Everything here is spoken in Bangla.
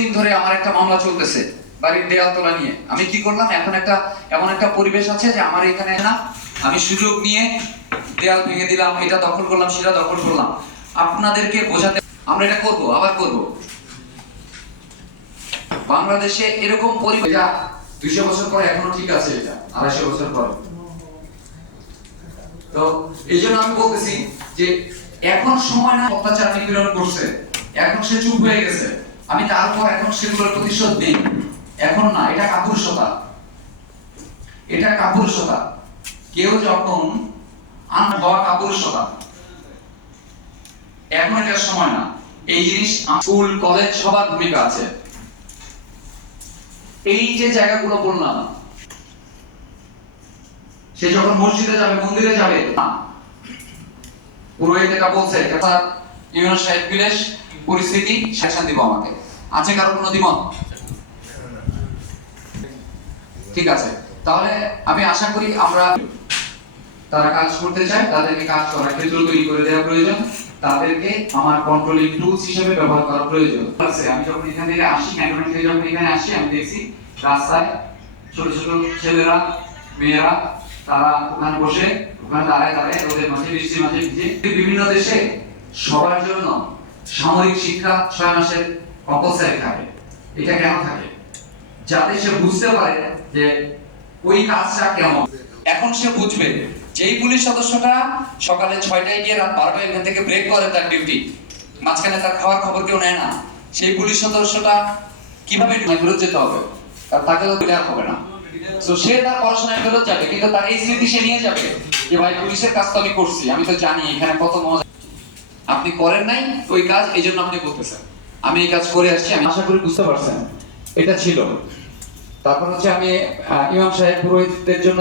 দীর্ঘদিন ধরে আমার একটা মামলা চলতেছে বাড়ির দেয়াল তোলা নিয়ে। আমি কি করলাম? এখন একটা, এমন একটা পরিবেশ আছে যে আমার এখানে না, আমি সুযোগ নিয়ে দেয়াল ভেঙে দিলাম, এটা দখল করলাম, সেটা দখল করলাম। আপনাদেরকে বোঝাতে, আমরা এটা করব, আবার করব। বাংলাদেশে এরকম পরিবেশ দুইশো বছর পরে এখনও ঠিক আছে এটা, আড়াইশো বছর পরে। তো এই জন্য আমি বলতেছি যে এখন সময় না, অত্যাচার নিপীড়ন করছে, এখন সে চুপ হয়ে গেছে। আমি তারপর এখন সেগুলোর প্রতিশোধ নেই। এখন না, এটা কাপুরুষতা। এটা কাপুরুষতা। কেউ যখন আন হওয়া কাপুরুষতা। এখন এটার সময় না। এই জিনিস স্কুল, কলেজ সবার ভূমিকা আছে। এই যে জায়গাগুলো বললাম, সে যখন মসজিদে যাবে, মন্দিরে যাবে, না। পুরোহিত এটা বলছে ইউনো সাহেব বিলেশ পরিস্থিতি শাসন দিব আমাকে। আছে কারও কোনো দ্বিমত? ঠিক আছে। তাহলে আমি আশা করি আমরা তারা কাজ করতে চায়, তাদেরকে কাজ করার ক্ষেত্র তৈরি করে দেওয়া প্রয়োজন। তাদেরকে আমার কন্ট্রোলিং টুলস হিসেবে ব্যবহার করা প্রয়োজন। আছে, আমি যখন এখান থেকে আসি ক্যান্টনমেন্ট থেকে যখন এখানে আসি, আমি দেখছি রাস্তায় ছোট ছোট ছেলেরা, মেয়েরা, তারা ওখানে বসে, ওখানে দাঁড়ায় দাঁড়ায়, ওদের মাঝে, বৃষ্টির মাঝে ভিজে। বিভিন্ন দেশে সবার জন্য সামরিক শিক্ষা ছয় মাসের কম্পালসারি থাকে। এটা কেন থাকে? যাতে সে বুঝতে পারে যে ওই কাজটা কেমন। এখন সে বুঝবে, যেই পুলিশ সদস্যটা সকালে ছয়টায় গিয়ে রাত বারোটায় এখান থেকে ব্রেক করে তার ডিউটি মাঝখানে তার খাওয়ার খবর কেউ নেয় না। সেই পুলিশ সদস্যটা কীভাবে ফেরত যেতে হবে? আর তাকে তো আর হবে না। তো সে তার পড়াশোনায় ফেরত যাবে, কিন্তু তার এই স্মৃতি সে নিয়ে যাবে যে, ভাই, পুলিশের কাজ তো আমি করছি, আমি তো জানি এখানে কত মজা আপনি করেন নাই ওই কাজ এই জন্য আপনি করতেছেন। আমি এই কাজ করে আসছি, আমি আশা করি বুঝতে পারছেন। এটা ছিল। তারপর হচ্ছে আমি ইমাম সাহেব পুরোহিতদের জন্য